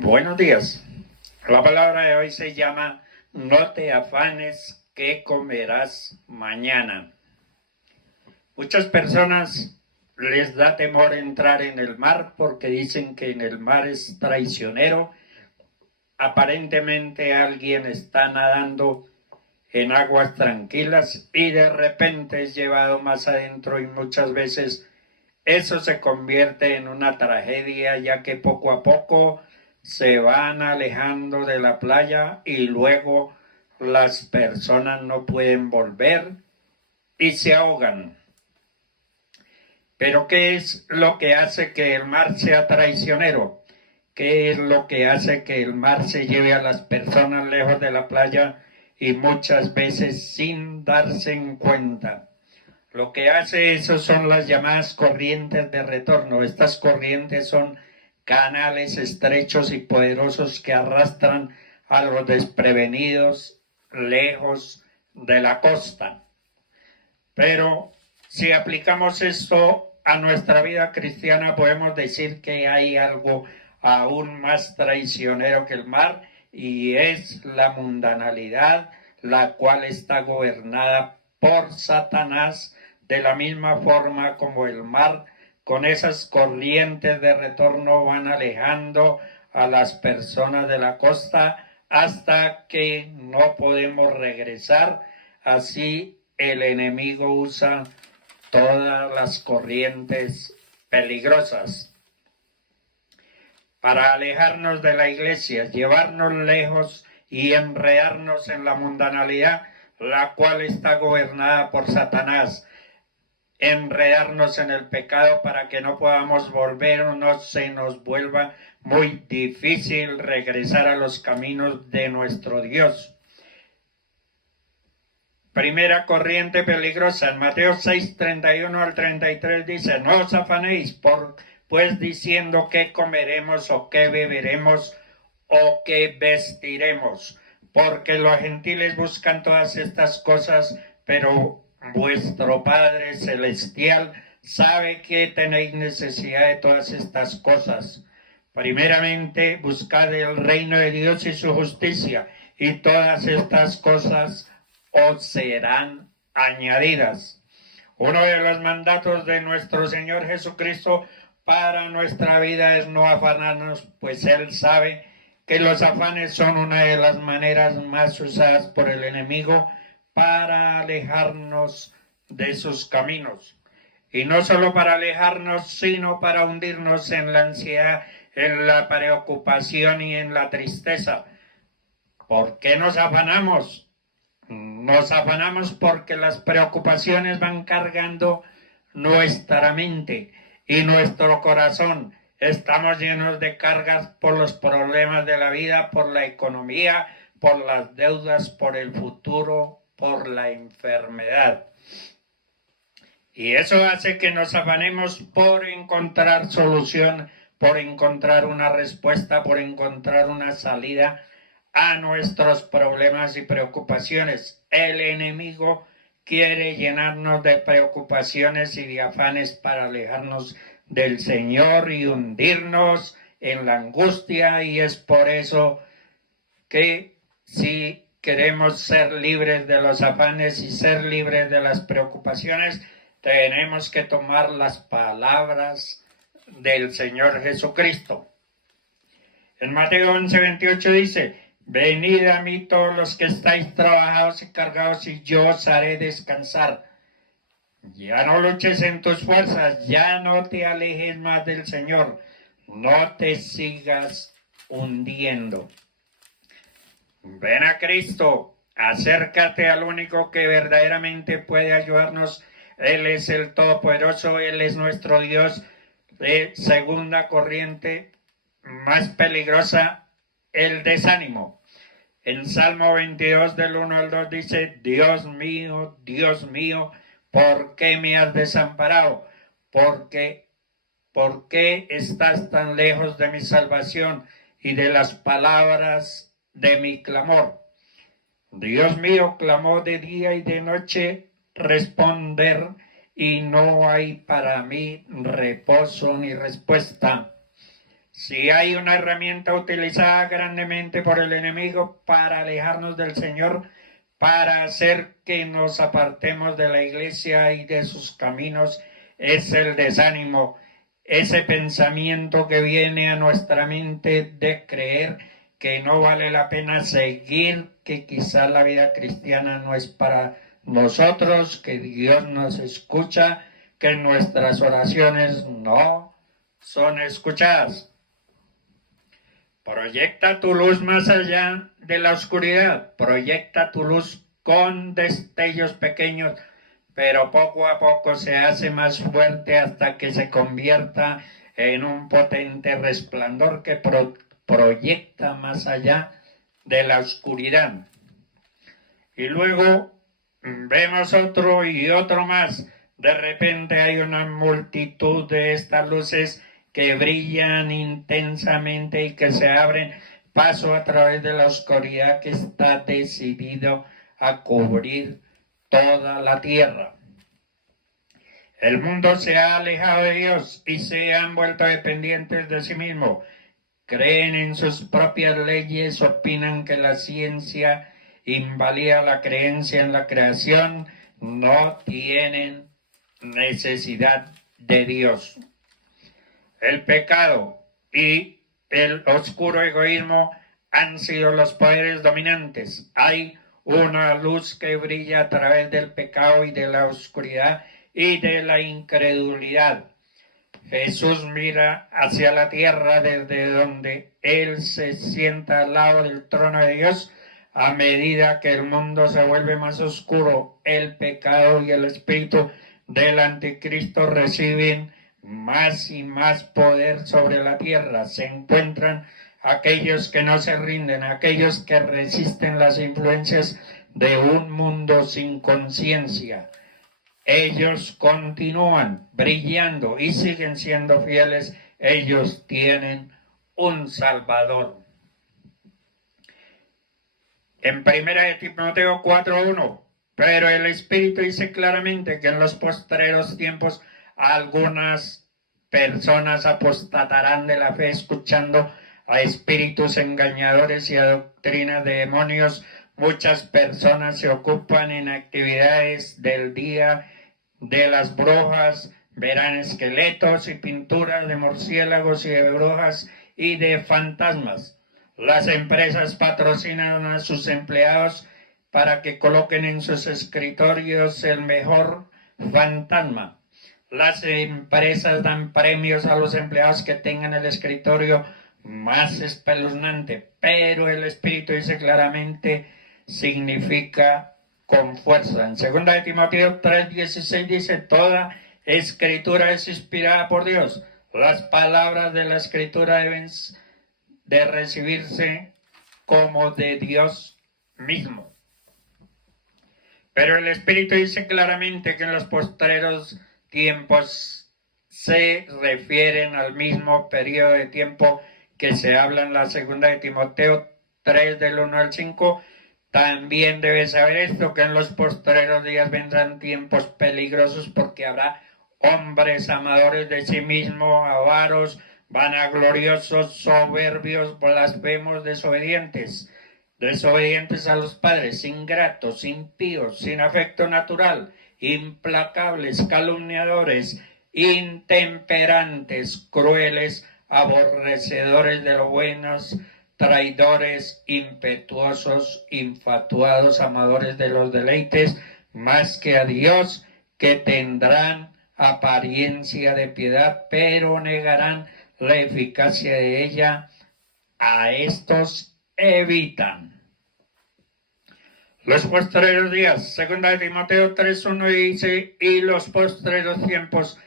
Buenos días. La palabra de hoy se llama No te afanes, ¿qué comerás mañana? Muchas personas les da temor entrar en el mar porque dicen que en el mar es traicionero. Aparentemente alguien está nadando en aguas tranquilas y de repente es llevado más adentro, y muchas veces eso se convierte en una tragedia, ya que poco a poco se van alejando de la playa y luego las personas no pueden volver y se ahogan. Pero ¿qué es lo que hace que el mar sea traicionero? ¿Qué es lo que hace que el mar se lleve a las personas lejos de la playa y muchas veces sin darse en cuenta? Lo que hace eso son las llamadas corrientes de retorno. Estas corrientes son canales estrechos y poderosos que arrastran a los desprevenidos lejos de la costa. Pero si aplicamos esto a nuestra vida cristiana, podemos decir que hay algo aún más traicionero que el mar, y es la mundanalidad, la cual está gobernada por Satanás, de la misma forma como el mar, con esas corrientes de retorno van alejando a las personas de la costa hasta que no podemos regresar. Así el enemigo usa todas las corrientes peligrosas para alejarnos de la iglesia, llevarnos lejos y enredarnos en la mundanalidad, la cual está gobernada por Satanás. Enredarnos en el pecado para que no podamos volver o no se nos vuelva muy difícil regresar a los caminos de nuestro Dios. Primera corriente peligrosa, en Mateo 6, 31 al 33 dice: no os afanéis, pues diciendo qué comeremos o qué beberemos o qué vestiremos, porque los gentiles buscan todas estas cosas, pero vuestro Padre Celestial sabe que tenéis necesidad de todas estas cosas. Primeramente, buscad el reino de Dios y su justicia, y todas estas cosas os serán añadidas. Uno de los mandatos de nuestro Señor Jesucristo para nuestra vida es no afanarnos, pues Él sabe que los afanes son una de las maneras más usadas por el enemigo para alejarnos de sus caminos. Y no solo para alejarnos, sino para hundirnos en la ansiedad, en la preocupación y en la tristeza. ¿Por qué nos afanamos? Nos afanamos porque las preocupaciones van cargando nuestra mente y nuestro corazón. Estamos llenos de cargas por los problemas de la vida, por la economía, por las deudas, por el futuro, por la enfermedad. Y eso hace que nos afanemos por encontrar solución, por encontrar una respuesta, por encontrar una salida a nuestros problemas y preocupaciones. El enemigo quiere llenarnos de preocupaciones y de afanes para alejarnos del Señor y hundirnos en la angustia, y es por eso que si queremos ser libres de los afanes y ser libres de las preocupaciones, tenemos que tomar las palabras del Señor Jesucristo. En Mateo 11:28 dice: venid a mí todos los que estáis trabajados y cargados, y yo os haré descansar. Ya no luches en tus fuerzas, ya no te alejes más del Señor, no te sigas hundiendo. Ven a Cristo, acércate al único que verdaderamente puede ayudarnos. Él es el Todopoderoso, Él es nuestro Dios. De segunda corriente más peligrosa, el desánimo. En Salmo 22 del 1 al 2 dice: Dios mío, ¿por qué me has desamparado? ¿Por qué estás tan lejos de mi salvación y de las palabras de mi clamor? Dios mío, clamó de día y de noche, responder, y no hay para mí reposo ni respuesta. Si hay una herramienta utilizada grandemente por el enemigo para alejarnos del Señor, para hacer que nos apartemos de la iglesia y de sus caminos, es el desánimo, ese pensamiento que viene a nuestra mente de creer que no vale la pena seguir, que quizás la vida cristiana no es para nosotros, que Dios nos escucha, que nuestras oraciones no son escuchadas. Proyecta tu luz más allá de la oscuridad, proyecta tu luz con destellos pequeños, pero poco a poco se hace más fuerte hasta que se convierta en un potente resplandor que proyecta más allá de la oscuridad. Y luego vemos otro y otro más. De repente hay una multitud de estas luces que brillan intensamente y que se abren paso a través de la oscuridad que está decidido a cubrir toda la tierra. El mundo se ha alejado de Dios y se han vuelto dependientes de sí mismo. Creen en sus propias leyes, opinan que la ciencia invalida la creencia en la creación, no tienen necesidad de Dios. El pecado y el oscuro egoísmo han sido los poderes dominantes. Hay una luz que brilla a través del pecado y de la oscuridad y de la incredulidad. Jesús mira hacia la tierra desde donde Él se sienta al lado del trono de Dios. A medida que el mundo se vuelve más oscuro, el pecado y el espíritu del anticristo reciben más y más poder sobre la tierra. Se encuentran aquellos que no se rinden, aquellos que resisten las influencias de un mundo sin conciencia. Ellos continúan brillando y siguen siendo fieles. Ellos tienen un Salvador. En 1 Timoteo 4:1, pero el Espíritu dice claramente que en los postreros tiempos algunas personas apostatarán de la fe escuchando a espíritus engañadores y a doctrinas de demonios. Muchas personas se ocupan en actividades del día de las brujas, verán esqueletos y pinturas de murciélagos y de brujas y de fantasmas. Las empresas patrocinan a sus empleados para que coloquen en sus escritorios el mejor fantasma. Las empresas dan premios a los empleados que tengan el escritorio más espeluznante, pero el Espíritu dice claramente, significa con fuerza. En 2 Timoteo 3:16 dice, toda escritura es inspirada por Dios. Las palabras de la escritura deben de recibirse como de Dios mismo. Pero el Espíritu dice claramente que en los postreros tiempos se refieren al mismo periodo de tiempo que se habla en la 2 Timoteo 3 del 1 al 5. También debes saber esto, que en los postreros días vendrán tiempos peligrosos porque habrá hombres amadores de sí mismos, avaros, vanagloriosos, soberbios, blasfemos, desobedientes a los padres, ingratos, impíos, sin afecto natural, implacables, calumniadores, intemperantes, crueles, aborrecedores de lo bueno, traidores, impetuosos, infatuados, amadores de los deleites, más que a Dios, que tendrán apariencia de piedad, pero negarán la eficacia de ella. A estos evitan. Los postreros días, 2 Timoteo 3:1 dice, y los postreros tiempos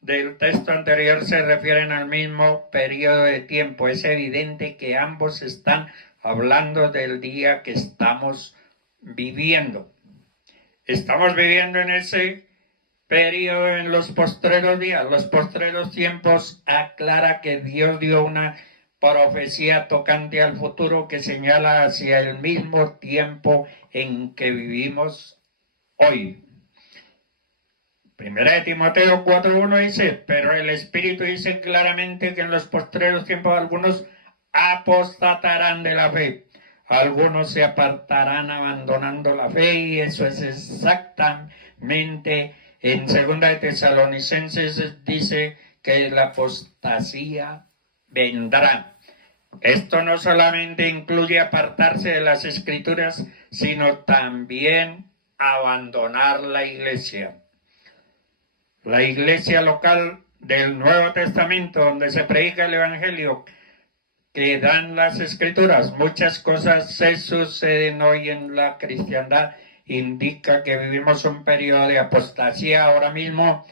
del texto anterior se refieren al mismo periodo de tiempo. Es evidente que ambos están hablando del día que estamos viviendo. Estamos viviendo en ese periodo, en los postreros días. Los postreros tiempos aclara que Dios dio una profecía tocante al futuro que señala hacia el mismo tiempo en que vivimos hoy. Primera de Timoteo 4:1 dice, pero el Espíritu dice claramente que en los postreros tiempos algunos apostatarán de la fe. Algunos se apartarán abandonando la fe, y eso es exactamente en Segunda de Tesalonicenses dice que la apostasía vendrá. Esto no solamente incluye apartarse de las Escrituras, sino también abandonar la iglesia. La iglesia local del Nuevo Testamento, donde se predica el Evangelio, que dan las Escrituras. Muchas cosas se suceden hoy en la cristiandad. Indica que vivimos un periodo de apostasía. Ahora mismo,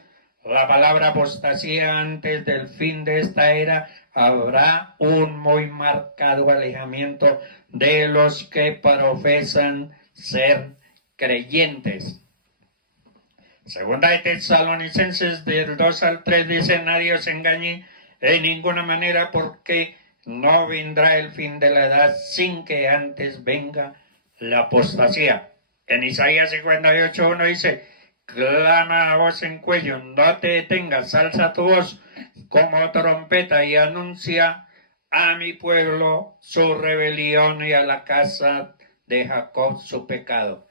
la palabra apostasía, antes del fin de esta era, habrá un muy marcado alejamiento de los que profesan ser creyentes. Segunda de Tesalonicenses del 2 al 3 dice, nadie os engañe en ninguna manera, porque no vendrá el fin de la edad sin que antes venga la apostasía. En Isaías 58:1 dice, clama a voz en cuello, no te detengas, alza tu voz como trompeta y anuncia a mi pueblo su rebelión y a la casa de Jacob su pecado.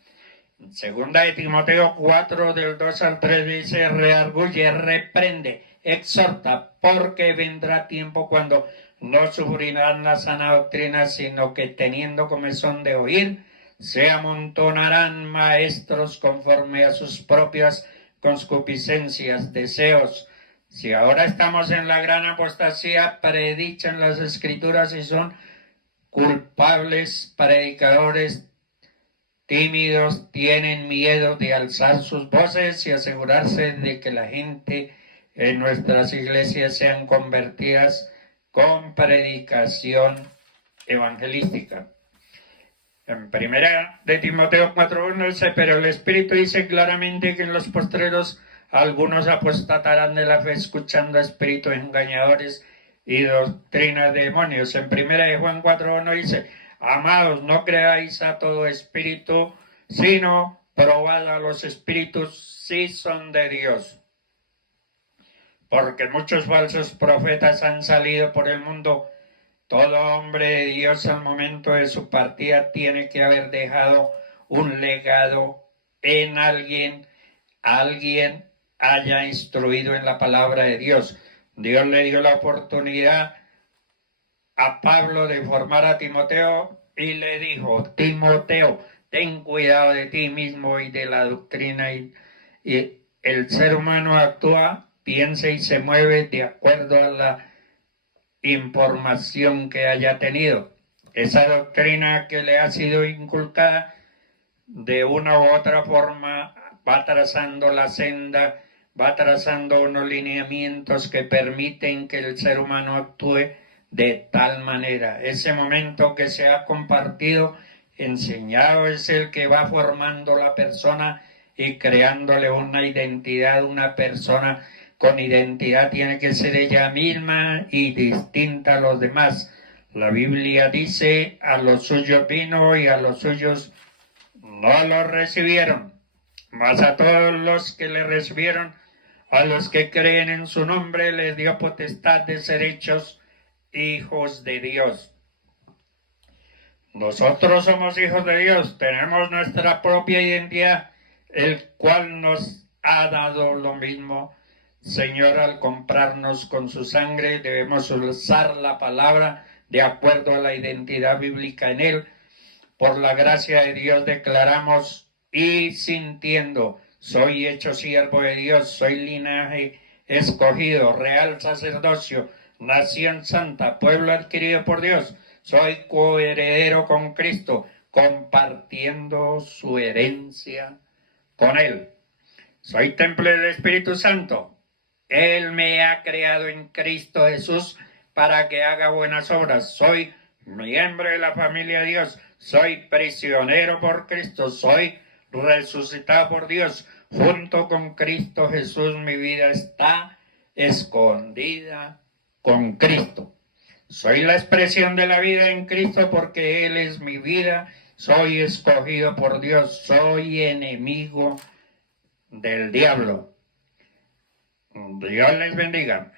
Segunda de Timoteo 4 del 2 al 3 dice, reargulle, reprende, exhorta, porque vendrá tiempo cuando no sufrirán la sana doctrina, sino que teniendo comezón de oír, se amontonarán maestros conforme a sus propias concupiscencias, deseos. Si ahora estamos en la gran apostasía, predichan las Escrituras y son culpables predicadores tímidos, tienen miedo de alzar sus voces y asegurarse de que la gente en nuestras iglesias sean convertidas con predicación evangelística. En primera de Timoteo 4:1 dice, pero el Espíritu dice claramente que en los postreros algunos apostatarán de la fe escuchando a espíritus engañadores y doctrinas de demonios. En primera de Juan 4:1 dice, amados, no creáis a todo espíritu, sino probad a los espíritus si son de Dios. Porque muchos falsos profetas han salido por el mundo. Todo hombre de Dios al momento de su partida tiene que haber dejado un legado en alguien haya instruido en la palabra de Dios. Dios le dio la oportunidad a Pablo de formar a Timoteo y le dijo, Timoteo, ten cuidado de ti mismo y de la doctrina, y el ser humano actúa, piensa y se mueve de acuerdo a la información que haya tenido. Esa doctrina que le ha sido inculcada de una u otra forma va trazando la senda, va trazando unos lineamientos que permiten que el ser humano actúe de tal manera. Ese momento que se ha compartido, enseñado, es el que va formando la persona y creándole una identidad. Una persona con identidad tiene que ser ella misma y distinta a los demás. La Biblia dice, a los suyos vino y a los suyos no lo recibieron, mas a todos los que le recibieron, a los que creen en su nombre, les dio potestad de ser hechos hijos de Dios. Nosotros somos hijos de Dios, tenemos nuestra propia identidad, el cual nos ha dado lo mismo. Señor, al comprarnos con su sangre, debemos usar la palabra de acuerdo a la identidad bíblica en él. Por la gracia de Dios declaramos y sintiendo, soy hecho siervo de Dios, soy linaje escogido, real sacerdocio, nación santa, pueblo adquirido por Dios, soy coheredero con Cristo, compartiendo su herencia con Él. Soy templo del Espíritu Santo. Él me ha creado en Cristo Jesús para que haga buenas obras. Soy miembro de la familia de Dios. Soy prisionero por Cristo. Soy resucitado por Dios. Junto con Cristo Jesús mi vida está escondida con Cristo. Soy la expresión de la vida en Cristo porque Él es mi vida. Soy escogido por Dios. Soy enemigo del diablo. Dios les bendiga.